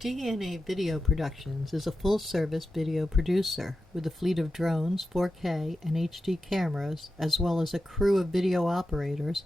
DNA Video Productions is a full-service video producer with a fleet of drones, 4K, and HD cameras, as well as a crew of video operators.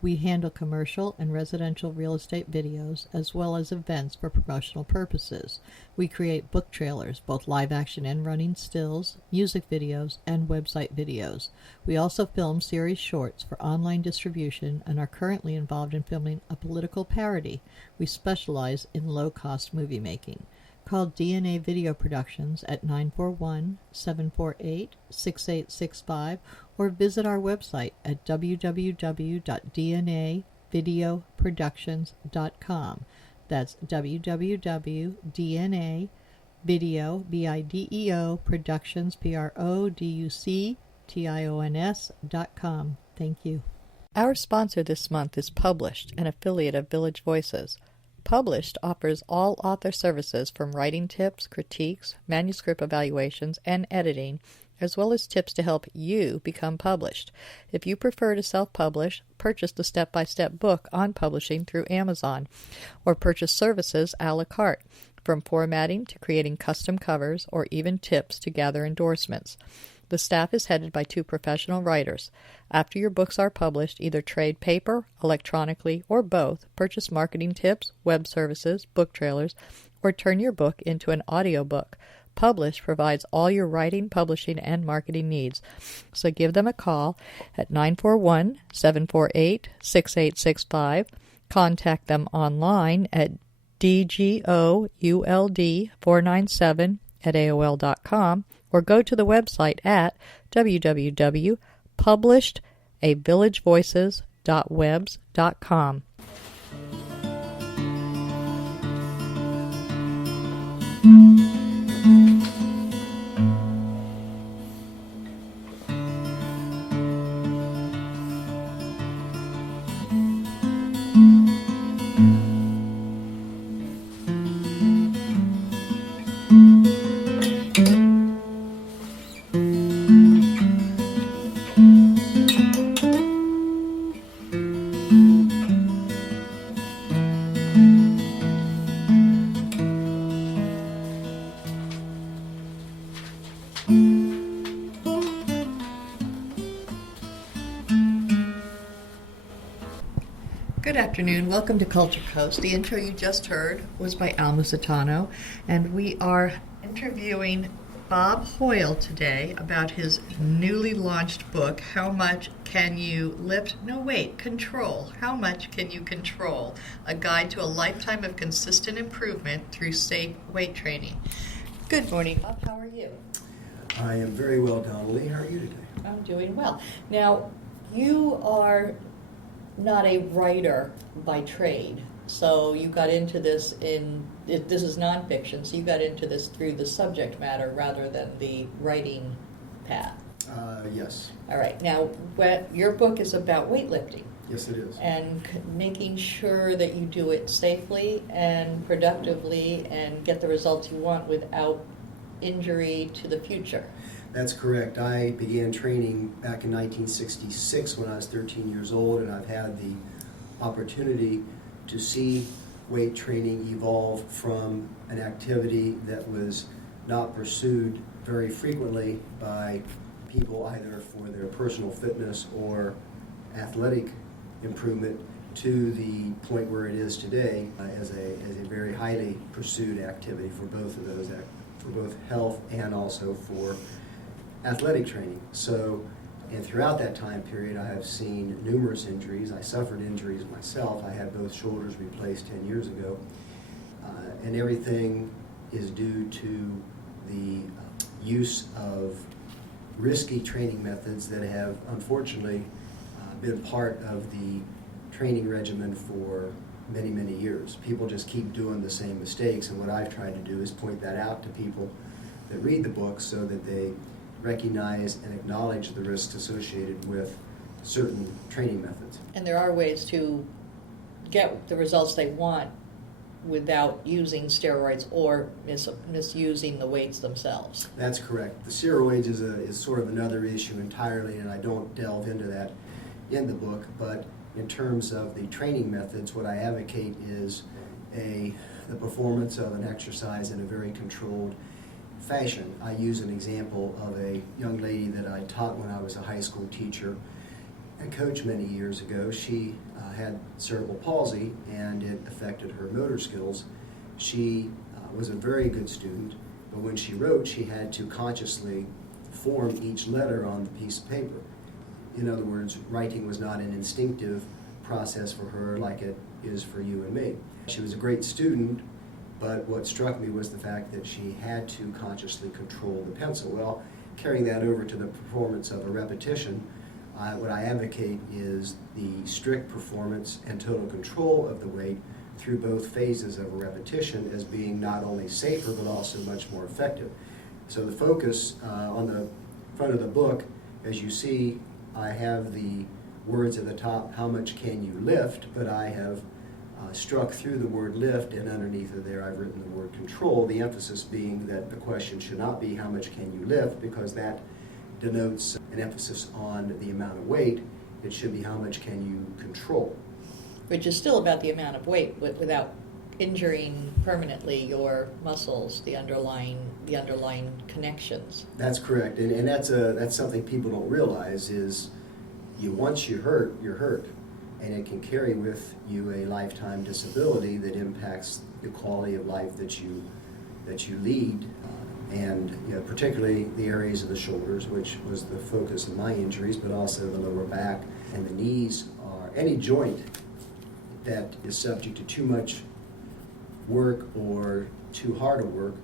We handle commercial and residential real estate videos, as well as events for promotional purposes. We create book trailers, both live-action and running stills, music videos, and website videos. We also film series shorts for online distribution and are currently involved in filming a political parody. We specialize in low-cost movie making. Call DNA Video Productions at 941-748-6865 or visit our website at www.dnavideoproductions.com. That's www.dnavideoproductions.com. Thank you. Our sponsor this month is Published, an affiliate of Village Voices. Published offers all author services from writing tips, critiques, manuscript evaluations, and editing, as well as tips to help you become published. If you prefer to self-publish, purchase the step-by-step book on publishing through Amazon, or purchase services a la carte, from formatting to creating custom covers, or even tips to gather endorsements. The staff is headed by 2 professional writers. After your books are published, either trade paper, electronically, or both, purchase marketing tips, web services, book trailers, or turn your book into an audiobook. Publish provides all your writing, publishing, and marketing needs. So give them a call at 941-748-6865. Contact them online at dgould497@aol.com or go to the website at www.publishedavillagevoices.webs.com. Good afternoon. Welcome to Culture Coast. The intro you just heard was by Al Musitano, and we are interviewing Bob Hoyle today about his newly launched book, How Much Can You Lift? No, wait, Control. How Much Can You Control? A Guide to a Lifetime of Consistent Improvement Through Safe Weight Training. Good morning, Bob. How are you? I am very well, Donnelly. How are you today? I'm doing well. Now, you are not a writer by trade, so you got into this this is nonfiction, so you got into this through the subject matter rather than the writing path. Yes. All right. Now, your book is about weightlifting. Yes, it is. And making sure that you do it safely and productively and get the results you want without injury to the future. That's correct. I began training back in 1966 when I was 13 years old, and I've had the opportunity to see weight training evolve from an activity that was not pursued very frequently by people either for their personal fitness or athletic improvement to the point where it is today as a very highly pursued activity for both of those, for both health and also for athletic training. So, and throughout that time period, I have seen numerous injuries. I suffered injuries myself. I had both shoulders replaced 10 years ago. And everything is due to the use of risky training methods that have unfortunately been part of the training regimen for many, many years. People just keep doing the same mistakes, and what I've tried to do is point that out to people that read the book so that they recognize and acknowledge the risks associated with certain training methods. And there are ways to get the results they want without using steroids or misusing the weights themselves. That's correct. The steroids is sort of another issue entirely, and I don't delve into that in the book, but in terms of the training methods, what I advocate is a the performance of an exercise in a very controlled fashion. I use an example of a young lady that I taught when I was a high school teacher and coach many years ago. She had cerebral palsy, and it affected her motor skills. She was a very good student, but when she wrote, she had to consciously form each letter on the piece of paper. In other words, writing was not an instinctive process for her like it is for you and me. She was a great student, but what struck me was the fact that she had to consciously control the pencil. Well, carrying that over to the performance of a repetition, what I advocate is the strict performance and total control of the weight through both phases of a repetition as being not only safer but also much more effective. So the focus on the front of the book, as you see, I have the words at the top, how much can you lift, but I have struck through the word lift, and underneath of there I've written the word control, the emphasis being that the question should not be how much can you lift, because that denotes an emphasis on the amount of weight. It should be how much can you control. Which is still about the amount of weight without injuring permanently your muscles, the underlying connections. That's correct, and that's something people don't realize is once you're hurt, and it can carry with you a lifetime disability that impacts the quality of life that you lead, and particularly the areas of the shoulders, which was the focus of my injuries, but also the lower back and the knees, are any joint that is subject to too much work or too hard a work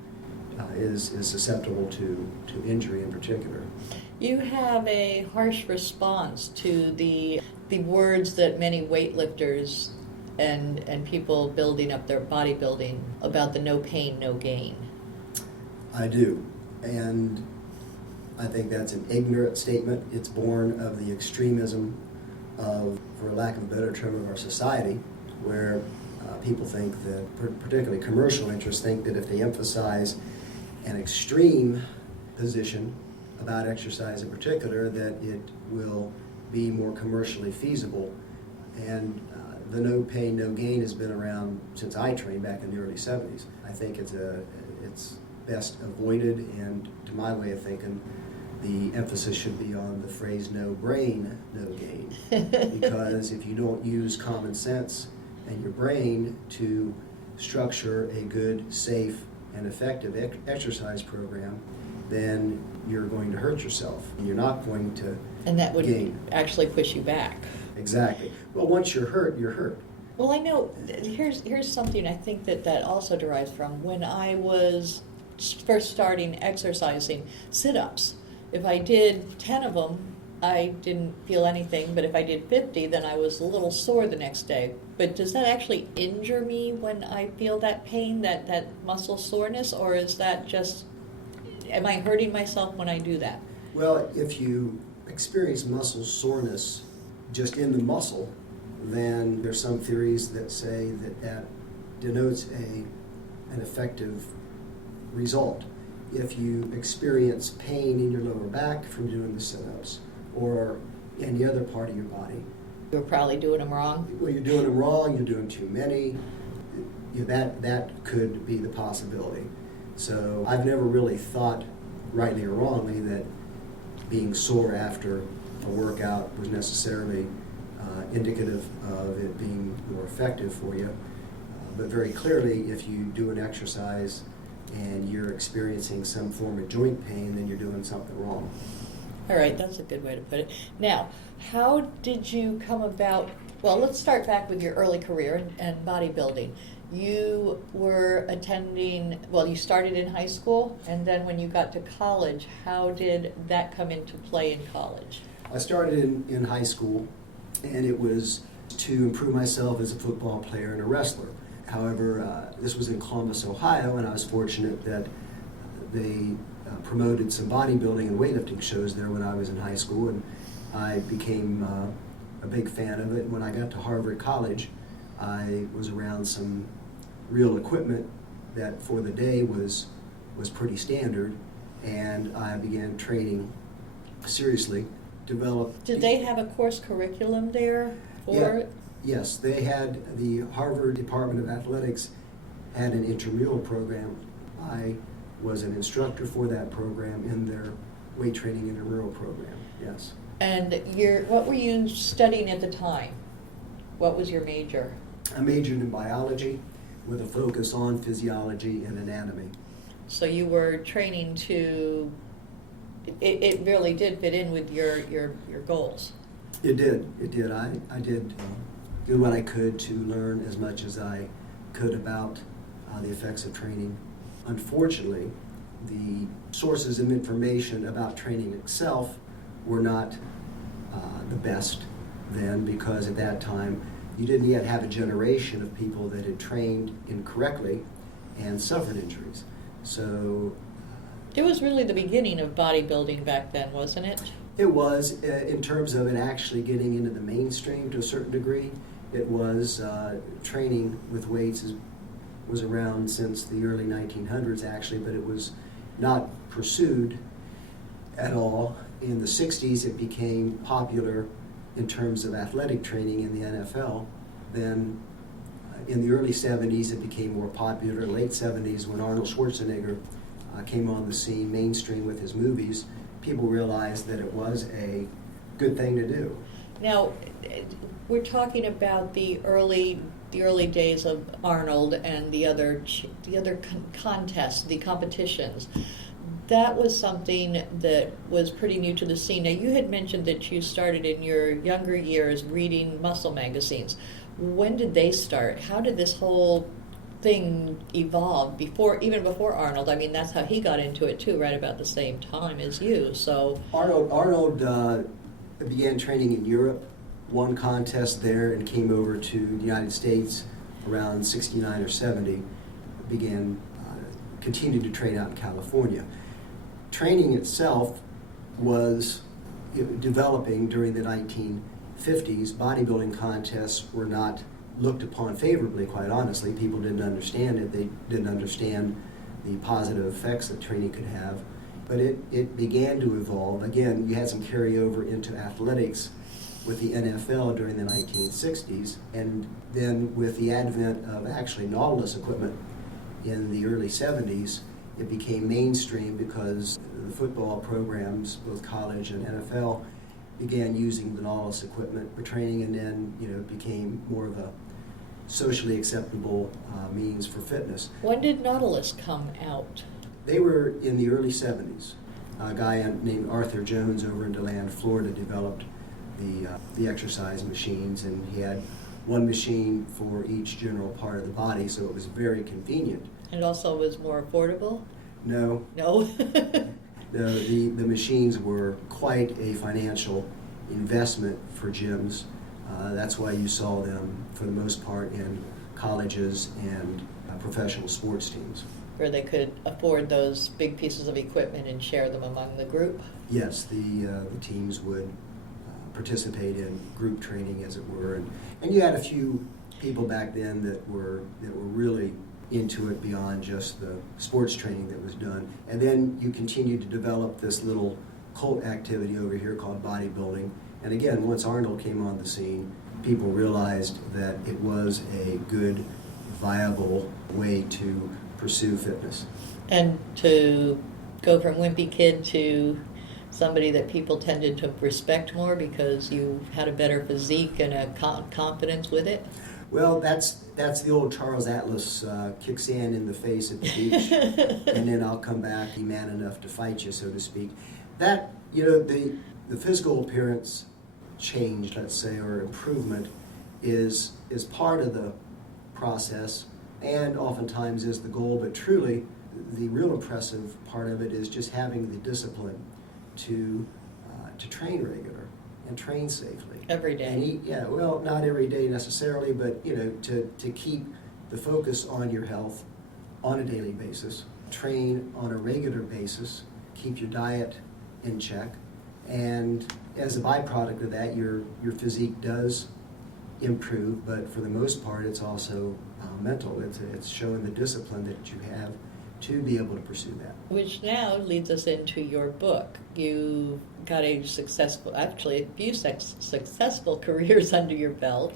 is susceptible to injury in particular. You have a harsh response to the words that many weightlifters and people building up their bodybuilding about the no pain, no gain. I do, and I think that's an ignorant statement. It's born of the extremism of, for lack of a better term, of our society, where people think that, particularly commercial interests, think that if they emphasize an extreme position about exercise in particular, that it will be more commercially feasible. And the no pain, no gain has been around since I trained back in the early 70s. I think it's best avoided, and to my way of thinking, the emphasis should be on the phrase no brain, no gain. Because if you don't use common sense and your brain to structure a good, safe, and effective exercise program, then you're going to hurt yourself, and you're not going to and that would gain. Actually push you back. Exactly. Well, once you're hurt, you're hurt. Well, I know, here's something I think that also derives from when I was first starting exercising, sit-ups. If I did 10 of them, I didn't feel anything, but if I did 50, then I was a little sore the next day. But does that actually injure me when I feel that pain, that muscle soreness, or is that just, am I hurting myself when I do that? Well, if you experience muscle soreness just in the muscle, then there's some theories that say that denotes an effective result. If you experience pain in your lower back from doing the sit-ups or any other part of your body, You're probably doing them wrong. well, you're doing them wrong, you're doing too many, that could be the possibility. So I've never really thought, rightly or wrongly, that being sore after a workout was necessarily indicative of it being more effective for you. But very clearly, if you do an exercise and you're experiencing some form of joint pain, then you're doing something wrong. All right, that's a good way to put it. Now, how did you come about, well, let's start back with your early career and bodybuilding. You were attending, well, you started in high school, and then when you got to college, how did that come into play in college? I started in high school, and it was to improve myself as a football player and a wrestler. However, this was in Columbus, Ohio, and I was fortunate that they promoted some bodybuilding and weightlifting shows there when I was in high school, and I became a big fan of it. When I got to Harvard College, I was around some real equipment that for the day was pretty standard, and I began training seriously. Did they have a course curriculum there for it? Yes, they had, the Harvard Department of Athletics had an intramural program. I was an instructor for that program in their weight training intramural program, yes. And what were you studying at the time? What was your major? I majored in biology with a focus on physiology and anatomy. So you were training to, it really did fit in with your goals. It did. I did do what I could to learn as much as I could about the effects of training. Unfortunately, the sources of information about training itself were not the best then, because at that time you didn't yet have a generation of people that had trained incorrectly and suffered injuries. So it was really the beginning of bodybuilding back then, wasn't it? it was, in terms of it actually getting into the mainstream to a certain degree. It was training with weights was around since the early 1900s actually, but it was not pursued at all. In the 60s it became popular in terms of athletic training in the NFL. Then in the early 70s it became more popular. Late 70s, when Arnold Schwarzenegger came on the scene mainstream with his movies, people realized that it was a good thing to do. Now, we're talking about the early days of Arnold and the other contests, the competitions. That was something that was pretty new to the scene. Now, you had mentioned that you started in your younger years reading muscle magazines. When did they start? How did this whole thing evolve even before Arnold? I mean, that's how he got into it too, right about the same time as you. So Arnold began training in Europe, won contests there, and came over to the United States around 69 or 70. Continued to train out in California. Training itself was developing during the 1950s. Bodybuilding contests were not looked upon favorably, quite honestly. People didn't understand it. They didn't understand the positive effects that training could have. But it began to evolve. Again, you had some carryover into athletics with the NFL during the 1960s, and then with the advent of actually Nautilus equipment in the early 70s, it became mainstream because the football programs, both college and NFL, began using the Nautilus equipment for training, and then it became more of a socially acceptable means for fitness. When did Nautilus come out? They were in the early 70s. A guy named Arthur Jones over in DeLand, Florida, developed the exercise machines, and he had one machine for each general part of the body, so it was very convenient. And it also was more affordable? No. No? The machines were quite a financial investment for gyms. That's why you saw them, for the most part, in colleges and professional sports teams. Where they could afford those big pieces of equipment and share them among the group? Yes, the teams would participate in group training, as it were. And you had a few people back then that were really into it beyond just the sports training that was done. And then you continued to develop this little cult activity over here called bodybuilding. And again, once Arnold came on the scene, people realized that it was a good, viable way to pursue fitness. And to go from wimpy kid to somebody that people tended to respect more because you had a better physique and a confidence with it? Well, that's the old Charles Atlas, kick sand in the face at the beach, and then I'll come back, be man enough to fight you, so to speak. That, the physical appearance change, let's say, or improvement is part of the process, and oftentimes is the goal, but truly the real impressive part of it is just having the discipline to train regular and train safely. Every day. And eat, well, not every day necessarily, but to keep the focus on your health on a daily basis, train on a regular basis, keep your diet in check, and as a byproduct of that, your physique does improve, but for the most part, it's also mental. It's showing the discipline that you have to be able to pursue that. Which now leads us into your book. You got a few successful careers under your belt.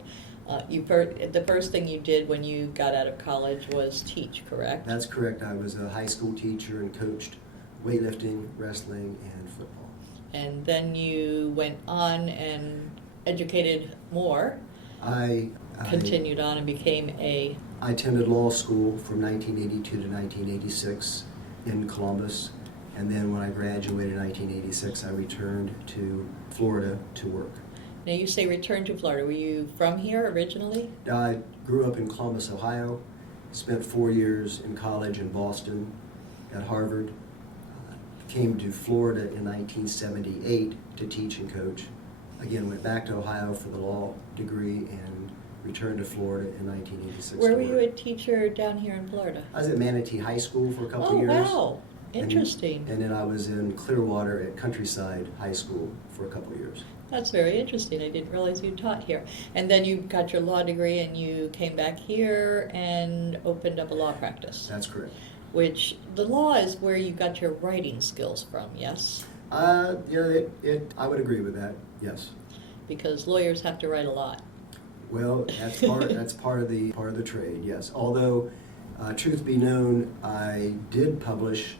The first thing you did when you got out of college was teach, correct? That's correct. I was a high school teacher and coached weightlifting, wrestling, and football. And then you went on and educated more. I continued on and became I attended law school from 1982 to 1986 in Columbus, and then when I graduated in 1986, I returned to Florida to work. Now you say return to Florida. Were you from here originally? I grew up in Columbus, Ohio, spent 4 years in college in Boston at Harvard, came to Florida in 1978 to teach and coach. Again, went back to Ohio for the law degree and returned to Florida in 1986. Where were you a teacher down here in Florida? I was at Manatee High School for a couple of years. Oh, wow. Interesting. And then I was in Clearwater at Countryside High School for a couple of years. That's very interesting. I didn't realize you taught here. And then you got your law degree and you came back here and opened up a law practice. That's correct. Which, the law is where you got your writing skills from, yes? I would agree with that, yes. Because lawyers have to write a lot. Well, that's part of the trade, yes. Although, truth be known, I did publish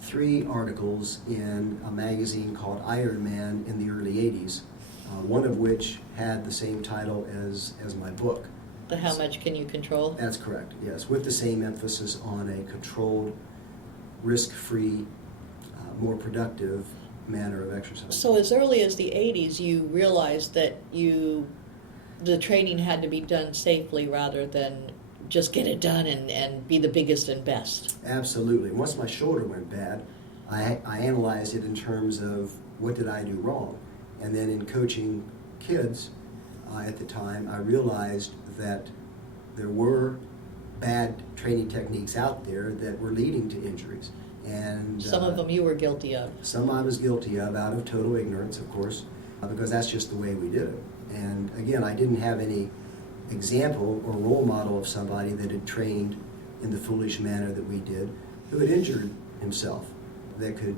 3 articles in a magazine called Iron Man in the early 80s, one of which had the same title as my book. The How Much Can You Control? That's correct, yes, with the same emphasis on a controlled, risk-free, more productive manner of exercise. So as early as the 80s, you realized that the training had to be done safely rather than just get it done and be the biggest and best. Absolutely. Once my shoulder went bad, I analyzed it in terms of what did I do wrong. And then in coaching kids at the time, I realized that there were bad training techniques out there that were leading to injuries. And some of them you were guilty of. Some I was guilty of out of total ignorance, of course, because that's just the way we did it. And again, I didn't have any example or role model of somebody that had trained in the foolish manner that we did, who had injured himself, that could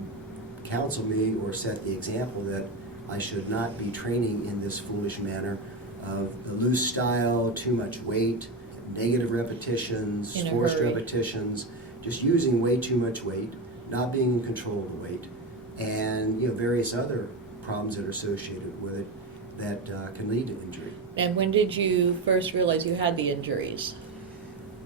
counsel me or set the example that I should not be training in this foolish manner of the loose style, too much weight, negative repetitions, forced repetitions, just using way too much weight, not being in control of the weight, and various other problems that are associated with it that can lead to injury. And when did you first realize you had the injuries?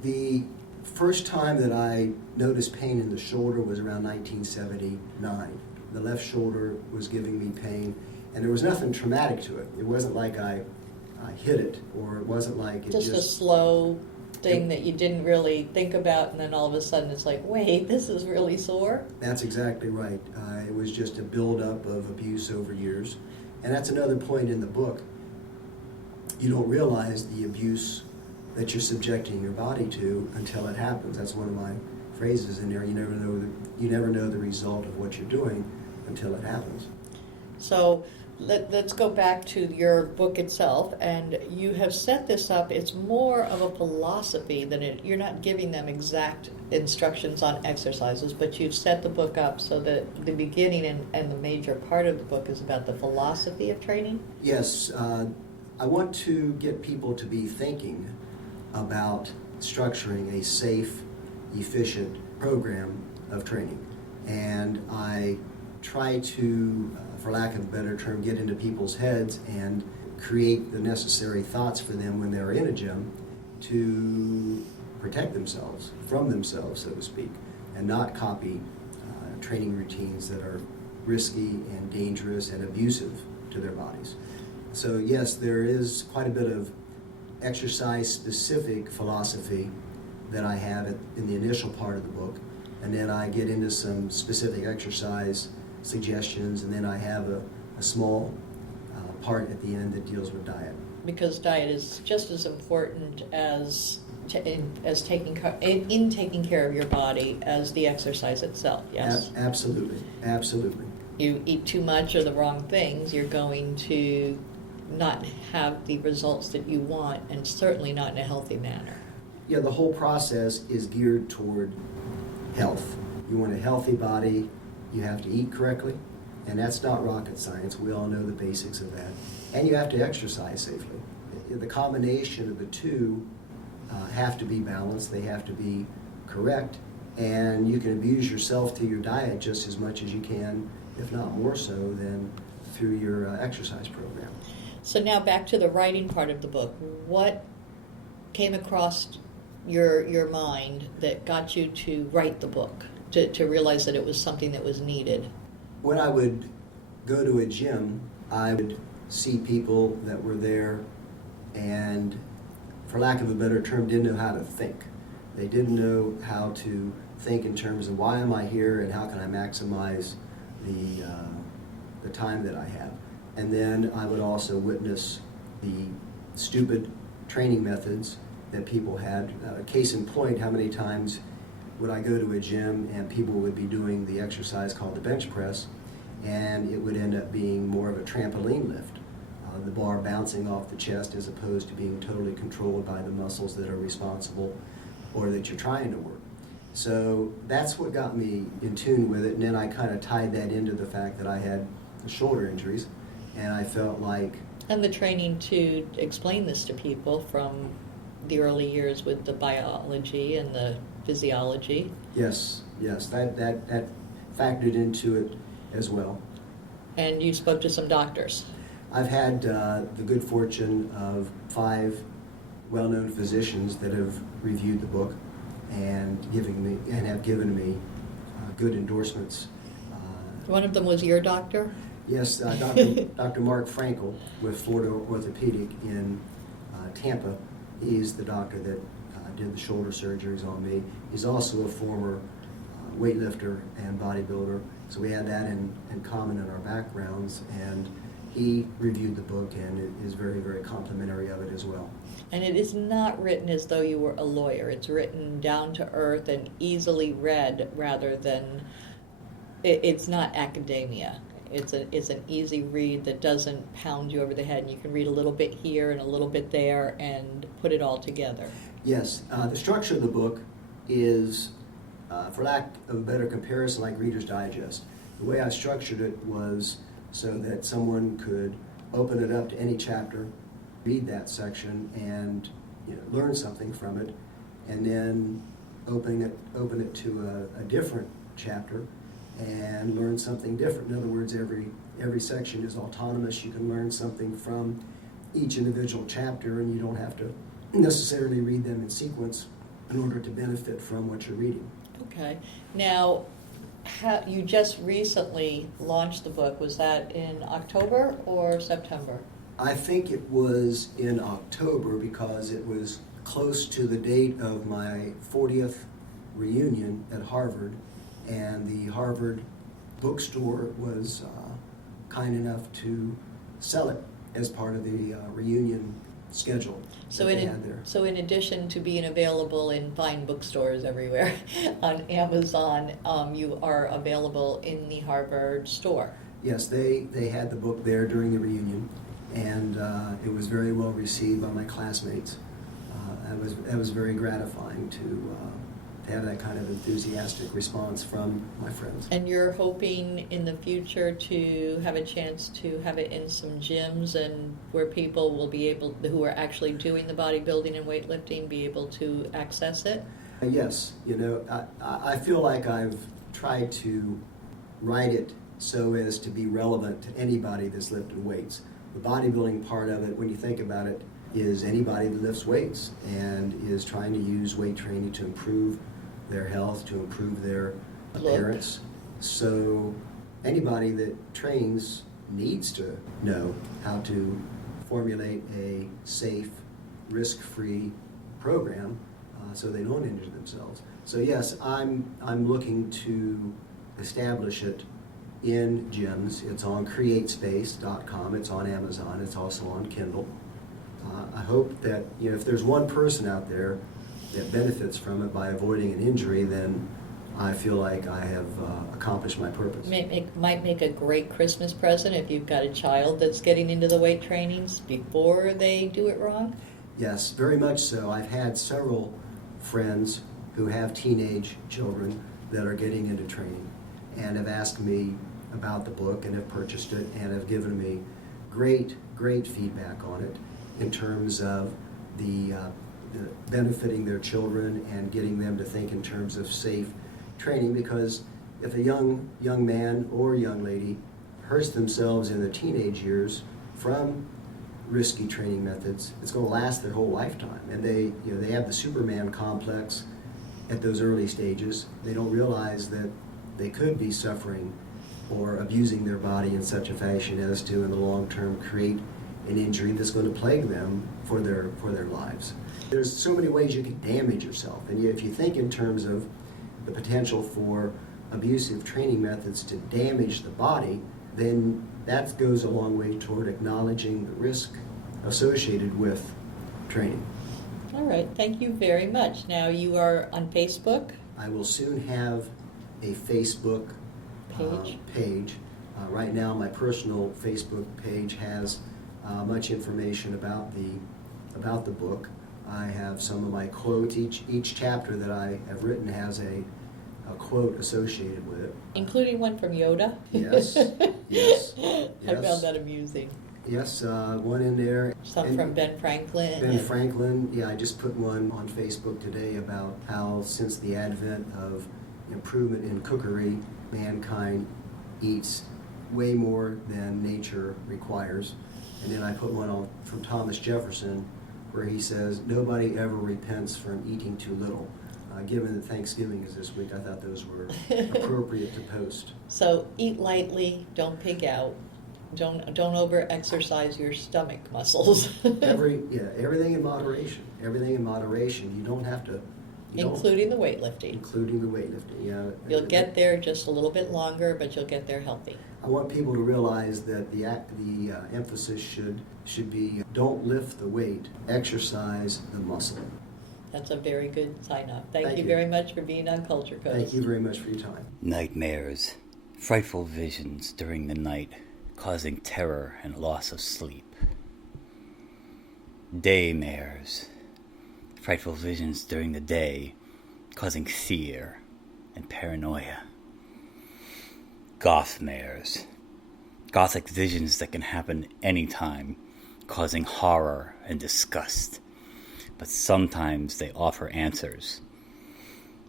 The first time that I noticed pain in the shoulder was around 1979. The left shoulder was giving me pain, and there was nothing traumatic to it. It wasn't like I hit it, or it wasn't like it just a slow thing that you didn't really think about, and then all of a sudden it's like, wait, this is really sore? That's exactly right. It was just a buildup of abuse over years. And that's another point in the book. You don't realize the abuse that you're subjecting your body to until it happens. That's one of my phrases in there. You never know the result of what you're doing until it happens. So let's go back to your book itself, and you have set this up. It's more of a philosophy than you're not giving them exact instructions on exercises, but you've set the book up so that the beginning and the major part of the book is about the philosophy of training. Yes, I want to get people to be thinking about structuring a safe, efficient program of training. And I try to, for lack of a better term, get into people's heads and create the necessary thoughts for them when they're in a gym to protect themselves from themselves, so to speak, and not copy training routines that are risky and dangerous and abusive to their bodies. So yes, there is quite a bit of exercise-specific philosophy that I have in the initial part of the book, and then I get into some specific exercise suggestions, and then I have a small part at the end that deals with diet. Because diet is just as important as taking care of your body as the exercise itself, yes? Absolutely, absolutely. You eat too much or the wrong things, you're going to not have the results that you want, and certainly not in a healthy manner. Yeah, the whole process is geared toward health. You want a healthy body, you have to eat correctly, and that's not rocket science. We all know the basics of that. And you have to exercise safely. the combination of the two have to be balanced, they have to be correct, and you can abuse yourself through your diet just as much as you can, if not more so, than through your exercise program. So now back to the writing part of the book. What came across your mind that got you to write the book, to realize that it was something that was needed? When I would go to a gym, I would see people that were there and, for lack of a better term, didn't know how to think. They didn't know how to think in terms of why am I here and how can I maximize the time that I have. And then I would also witness the stupid training methods that people had. Case in point, how many times would I go to a gym and people would be doing the exercise called the bench press, and it would end up being more of a trampoline lift, the bar bouncing off the chest as opposed to being totally controlled by the muscles that are responsible or that you're trying to work. So that's what got me in tune with it, and then I kind of tied that into the fact that I had shoulder injuries, and I felt like... And the training to explain this to people from the early years with the biology and the physiology. Yes, that factored into it as well. And you spoke to some doctors. I've had the good fortune of 5 well-known physicians that have reviewed the book and have given me good endorsements. One of them was your doctor? Yes, Dr. Mark Tranquil with Florida Orthopedic in Tampa. He's the doctor that did the shoulder surgeries on me. He's also a former weightlifter and bodybuilder, so we had that in common in our backgrounds, and he reviewed the book and it is very, very complimentary of it as well. And it is not written as though you were a lawyer. It's written down to earth and easily read rather than... It's not academia. It's an easy read that doesn't pound you over the head, and you can read a little bit here and a little bit there and put it all together. Yes, the structure of the book is, for lack of a better comparison, like Reader's Digest. The way I structured it was so that someone could open it up to any chapter, read that section, and learn something from it, and then open it to a different chapter and learn something different. In other words, every section is autonomous. You can learn something from each individual chapter, and you don't have to necessarily read them in sequence in order to benefit from what you're reading. Okay. Now, you just recently launched the book. Was that in October or September? I think it was in October because it was close to the date of my 40th reunion at Harvard, and the Harvard bookstore was kind enough to sell it as part of the reunion schedule that they had there. So in addition to being available in fine bookstores everywhere, on Amazon, you are available in the Harvard store. Yes, they had the book there during the reunion, and it was very well received by my classmates. That was very gratifying to have that kind of enthusiastic response from my friends. And you're hoping in the future to have a chance to have it in some gyms and where people will be able, who are actually doing the bodybuilding and weightlifting, be able to access it? Yes, I feel like I've tried to write it so as to be relevant to anybody that's lifting weights. The bodybuilding part of it, when you think about it, is anybody that lifts weights and is trying to use weight training to improve their health, to improve their appearance. So anybody that trains needs to know how to formulate a safe, risk-free program so they don't injure themselves. So yes, I'm looking to establish it in gyms. It's on createspace.com, it's on Amazon, it's also on Kindle. I hope that if there's one person out there that benefits from it by avoiding an injury, then I feel like I have accomplished my purpose. Might make a great Christmas present if you've got a child that's getting into the weight trainings before they do it wrong? Yes, very much so. I've had several friends who have teenage children that are getting into training and have asked me about the book and have purchased it and have given me great feedback on it. in terms of the benefiting their children and getting them to think in terms of safe training, because if a young man or young lady hurts themselves in their teenage years from risky training methods, it's going to last their whole lifetime. And they have the Superman complex at those early stages. They don't realize that they could be suffering or abusing their body in such a fashion as to, in the long term, create an injury that's going to plague them for their lives. There's so many ways you can damage yourself, and if you think in terms of the potential for abusive training methods to damage the body, then that goes a long way toward acknowledging the risk associated with training. All right, thank you very much. Now you are on Facebook? I will soon have a Facebook page. Right now my personal Facebook page has much information about the book. I have some of my quotes. Each chapter that I have written has a quote associated with it. Including one from Yoda? Yes, yes. I found that amusing. Yes, one in there. Some from Ben Franklin. Ben Franklin, yeah, I just put one on Facebook today about how since the advent of improvement in cookery, mankind eats way more than nature requires. And then I put one on from Thomas Jefferson where he says, nobody ever repents from eating too little. Given that Thanksgiving is this week, I thought those were appropriate to post. So eat lightly, don't pig out. Don't over-exercise your stomach muscles. Everything in moderation. Everything in moderation. You don't have to... Including the weightlifting. Including the weightlifting, yeah. You'll get there just a little bit longer, but you'll get there healthy. I want people to realize that the emphasis should be don't lift the weight, exercise the muscle. That's a very good sign-off. Thank you very much for being on Culture Coast. Thank you very much for your time. Nightmares, frightful visions during the night, causing terror and loss of sleep. Daymares, frightful visions during the day, causing fear and paranoia. Gothmares, gothic visions that can happen anytime, causing horror and disgust. But sometimes they offer answers.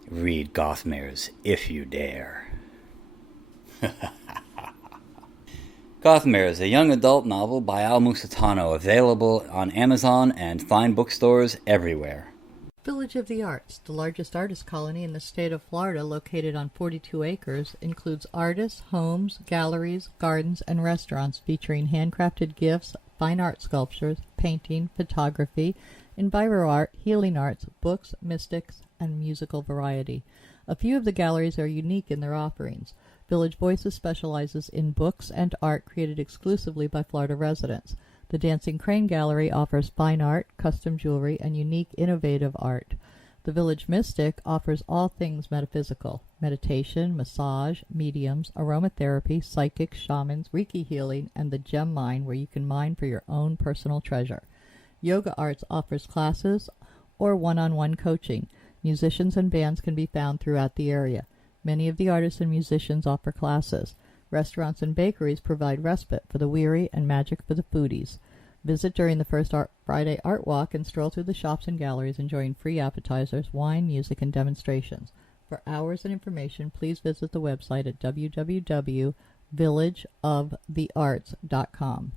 Read Gothmares if you dare. Gothmares, a young adult novel by Al Musitano, available on Amazon and fine bookstores everywhere. Village of the Arts, the largest artist colony in the state of Florida, located on 42 acres, includes artists, homes, galleries, gardens, and restaurants featuring handcrafted gifts, fine art sculptures, painting, photography, enviro art, healing arts, books, mystics, and musical variety. A few of the galleries are unique in their offerings. Village Voices specializes in books and art created exclusively by Florida residents. The Dancing Crane Gallery offers fine art, custom jewelry, and unique, innovative art. The Village Mystic offers all things metaphysical: meditation, massage, mediums, aromatherapy, psychics, shamans, Reiki healing, and the gem mine, where you can mine for your own personal treasure. Yoga Arts offers classes or one-on-one coaching. Musicians and bands can be found throughout the area. Many of the artists and musicians offer classes. Restaurants and bakeries provide respite for the weary and magic for the foodies. Visit during the first Friday Art Walk and stroll through the shops and galleries enjoying free appetizers, wine, music, and demonstrations. For hours and information, please visit the website at www.villageofthearts.com.